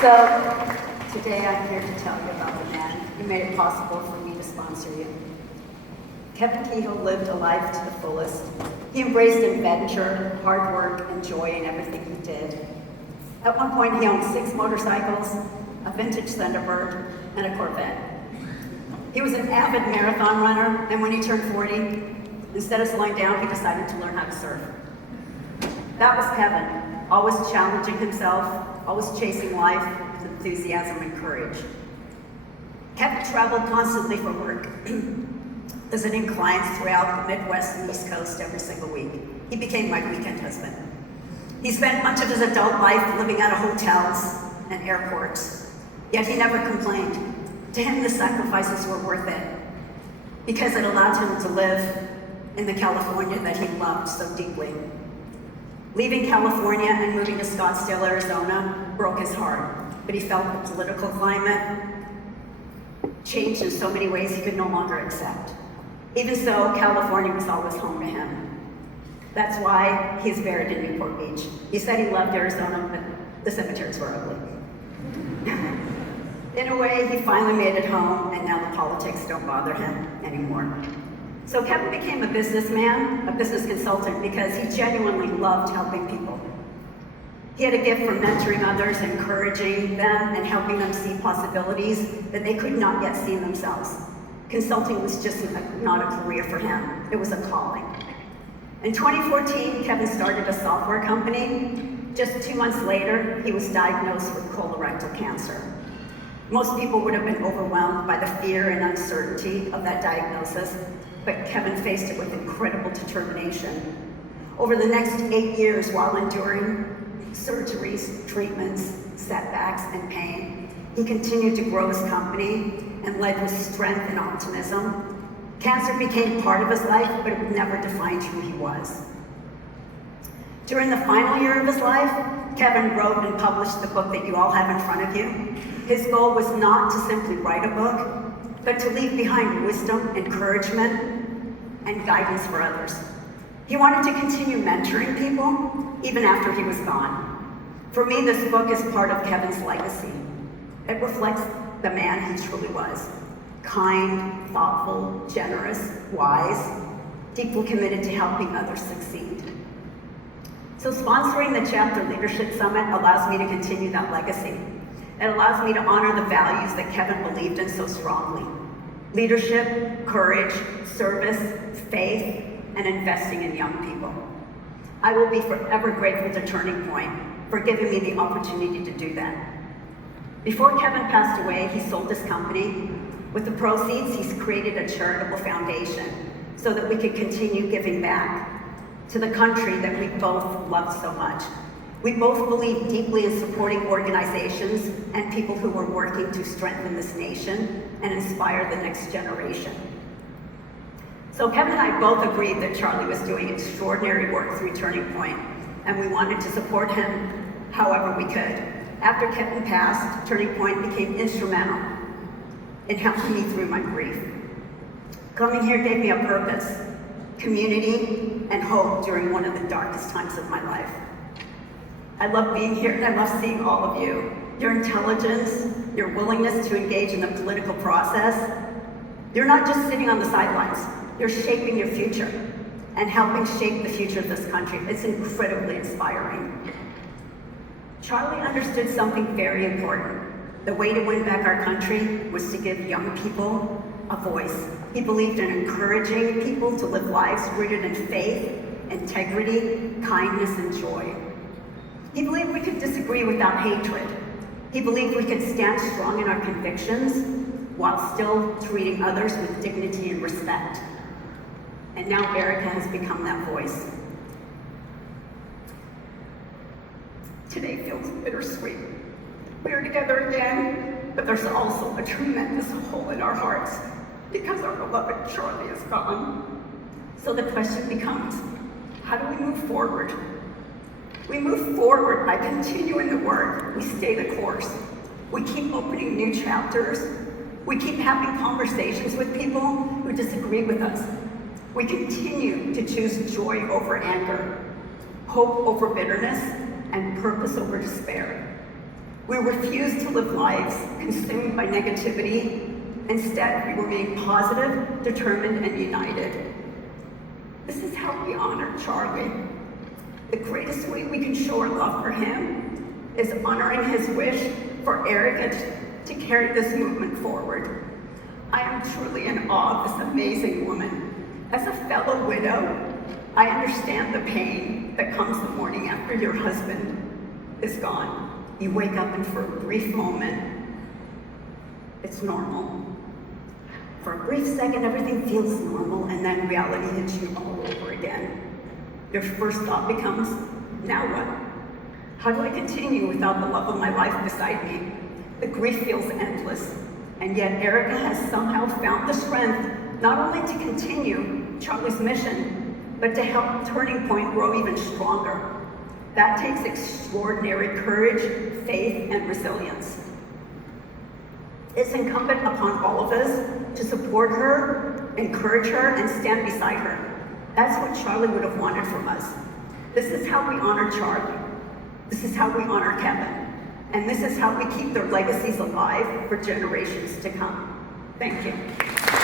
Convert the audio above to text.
So today I'm here to tell you about the man who made it possible for me to sponsor you. Kevin Kehoe lived a life to the fullest. He embraced adventure, hard work, and joy in everything he did. At one point, he owned 6 motorcycles, a vintage Thunderbird, and a Corvette. He was an avid marathon runner, and when he turned 40, instead of slowing down, he decided to learn how to surf. That was Kevin, always challenging himself, always chasing life with enthusiasm and courage. Kevin traveled constantly for work, visiting clients throughout the Midwest and East Coast every single week. He became my weekend husband. He spent much of his adult life living out of hotels and airports, yet he never complained. To him, the sacrifices were worth it because it allowed him to live in the California that he loved so deeply. Leaving California and moving to Scottsdale, Arizona broke his heart, but he felt the political climate changed in so many ways he could no longer accept. Even so, California was always home to him. That's why he's buried in Newport Beach. He said he loved Arizona, but the cemeteries were ugly. In a way, he finally made it home, and now the politics don't bother him anymore. So Kevin became a businessman, a business consultant, because he genuinely loved helping people. He had a gift for mentoring others, encouraging them, and helping them see possibilities that they could not yet see themselves. Consulting was just not a career for him, it was a calling. In 2014, Kevin started a software company. Just 2 months later, he was diagnosed with colorectal cancer. Most people would have been overwhelmed by the fear and uncertainty of that diagnosis, but Kevin faced it with incredible determination. Over the next 8 years, while enduring surgeries, treatments, setbacks, and pain, he continued to grow his company and led with strength and optimism. Cancer became part of his life, but it never defined who he was. During the final year of his life, Kevin wrote and published the book that you all have in front of you. His goal was not to simply write a book, but to leave behind wisdom, encouragement, and guidance for others. He wanted to continue mentoring people even after he was gone. For me, this book is part of Kevin's legacy. It reflects the man he truly was. Kind, thoughtful, generous, wise, deeply committed to helping others succeed. So sponsoring the Chapter Leadership Summit allows me to continue that legacy. It allows me to honor the values that Kevin believed in so strongly. Leadership, courage, service, faith, and investing in young people. I will be forever grateful to Turning Point for giving me the opportunity to do that. Before Kevin passed away, he sold his company. With the proceeds, he's created a charitable foundation so that we could continue giving back to the country that we both love so much. We both believe deeply in supporting organizations and people who are working to strengthen this nation and inspire the next generation. So Kevin and I both agreed that Charlie was doing extraordinary work through Turning Point, and we wanted to support him however we could. After Kevin passed, Turning Point became instrumental in helping me through my grief. Coming here gave me a purpose, community, and hope during one of the darkest times of my life. I love being here, and I love seeing all of you. Your intelligence, your willingness to engage in the political process. You're not just sitting on the sidelines, you're shaping your future and helping shape the future of this country. It's incredibly inspiring. Charlie understood something very important. The way to win back our country was to give young people a voice. He believed in encouraging people to live lives rooted in faith, integrity, kindness, and joy. He believed we could disagree without hatred. He believed we could stand strong in our convictions while still treating others with dignity and respect. And now Erica has become that voice. Today feels bittersweet. We are together again, but there's also a tremendous hole in our hearts because our beloved Charlie is gone. So the question becomes, how do we move forward? We move forward by continuing the work. We stay the course. We keep opening new chapters. We keep having conversations with people who disagree with us. We continue to choose joy over anger, hope over bitterness, and purpose over despair. We refused to live lives consumed by negativity. Instead, we remained positive, determined, and united. This is how we honor Charlie. The greatest way we can show our love for him is honoring his wish for Erica to carry this movement forward. I am truly in awe of this amazing woman. As a fellow widow, I understand the pain that comes the morning after your husband is gone. You wake up and for a brief moment, it's normal. For a brief second, everything feels normal, and then reality hits you all over again. Your first thought becomes, now what? How do I continue without the love of my life beside me? The grief feels endless, and yet Erica has somehow found the strength not only to continue Charlie's mission, but to help Turning Point grow even stronger. That takes extraordinary courage, faith, and resilience. It's incumbent upon all of us to support her, encourage her, and stand beside her. That's what Charlie would have wanted from us. This is how we honor Charlie. This is how we honor Kevin. And this is how we keep their legacies alive for generations to come. Thank you.